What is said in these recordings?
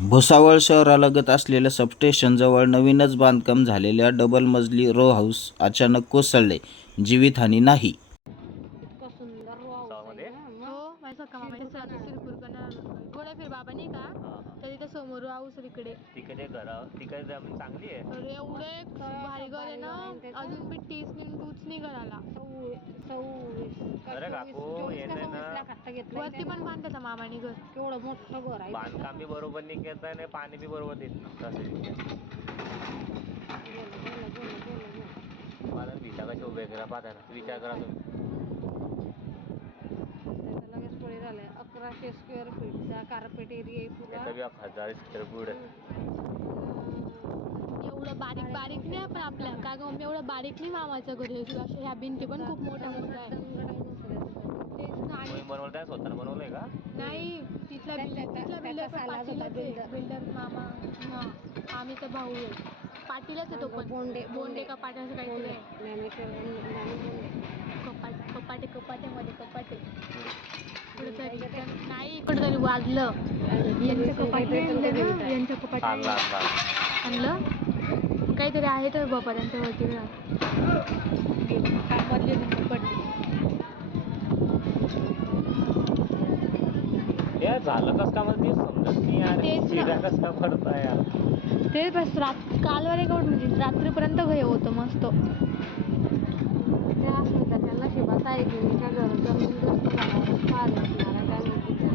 भुसावळ शहरालगत असलेल्या सबस्टेशनजवळ नवीनच बांधकाम झालेल्या डबल मजली रो हाऊस अचानक कोसळले. जीवितहानी नाही? हो समोर हाऊस इकडे. तिकडे घर तिकडे जमीन चांगली आहे. एवढे भारी घर आहे ना. अजून बी टूच नाही घराला. अरे चोवीस- काकू, येते ना. वरती. पण बांधत्याचा मामाने घर. केवढं मोठं घर आहे. बांधकाम बी बरोबर नाही केलं आणि पाणी बी बरोबर देत नसतं. मला भिता कशी उभे करा पाहता ना. विचार करा तुम्ही. लगेच थोडे झालंय. अकराशे स्क्वेअर फीटचा कार्पेट एरिया आहे पुरा. हजार स्क्वेअर फूट एवढं बारीक बारीक नाही पण आपल्या. का गं मम्मी एवढं बारीक नाही मामाचं घर. हे अशा ह्या भिंती पण खूप मोठ्या मोठ्या आहे. तेच ना आणि तुम्ही बनवलं स्वतःला बनवलंय का? नाही तिथला त्या- तिथला त्याचा बिल्डर पण होता पाटीलच आहे builder. बिल्डर. मामा हा आम्ही तर भाऊ आहे. पाटीलच आहे तो पण. बोंडे बोंडे का पाटील असं काहीतरी आहे. कपाट कपाटे कपाटेमध्ये कपाटे. कुठेतरी नाही कुठेतरी वाजलं यांचं कपाट नाही आणलं ना, यांचं कपाट आणलं? काहीतरी आहे तर बाबा त्यांच्यावरती हे झालं कस का मला तेच समजत नाही यार. तेच ना. चिरा कस का पडता यार? ते बस रात कालवारे गौड म्हणजे रात्रीपर्यंत घे होतं मस्त. त्या असं नशिबात आहे की मी त्या घर जमीन जास्त झाला असणार आहे त्या नदीचं.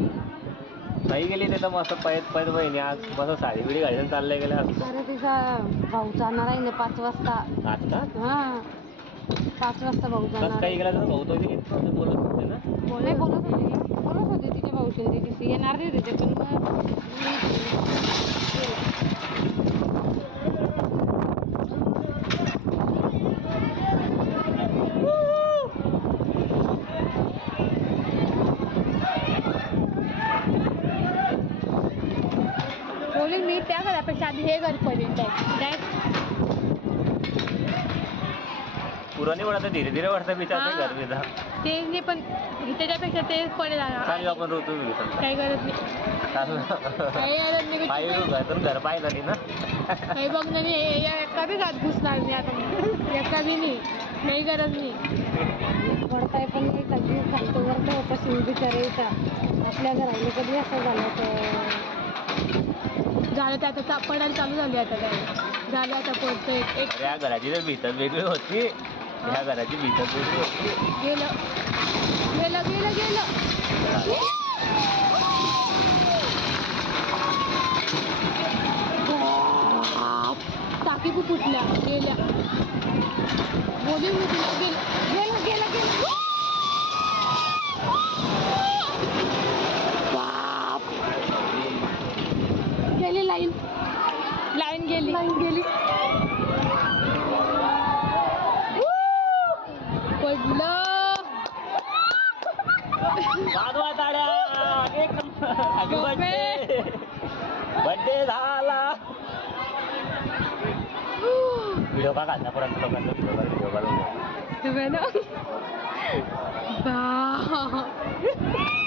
नाही गेली ते तर मस्त पैत पैत बहिणी. आज मस्त साडी बिडी घालून चालले गेले असं अरे तिचा भाऊ जाणार आहे ना पाच वाजता. का हा. पाच वाजता भाऊ जाणार काही गेला तर भाऊ तो बोलत होते ना? बोले बोलत होते. बोलत होते तिच्या भाऊशी. आणि तिची येणार नाही होते पण मग बोली मी त्या घरापेक्षा आधी हे घर आहे. पुराणी वाटतं धीरे धीरे वाटतं विचारते हा. घर बिधा ते नाही पण त्याच्यापेक्षा तेच पडेल चालू आपण ऋतू काही गरज नाही. काही गरज नाही आई घर पाहिलं नाही ना. काही बघणं नाही हे एका बी घात घुसणार नाही आता. एका बी नाही. काही गरज नाही. पडताय पण नाही का जीव खालतो कशी बिचारायचा आपल्या घराला कधी असं झालं तर झालं ते आता चा- पडायला चालू झाली आता काय झालं आता पडतं एक एक. अरे या घराची तर भीतर वेगळी होती. ह्या घराची भीतर वेगळी होती. गेलं. गेलं गेलं गेलं. टाकी फुटल्या गेल्या. बोली मी तुला गेलं गेलं गेलं गेलं बाप. गेली लाईन. लाईन गेली. लाईन गेली. पडलं. वाजवा टाळ्या एक हॅपी बर्थडे. बर्थडे झाला. व्हिडिओ का घालता परत लोकांना? व्हिडिओ व्हिडिओ बा.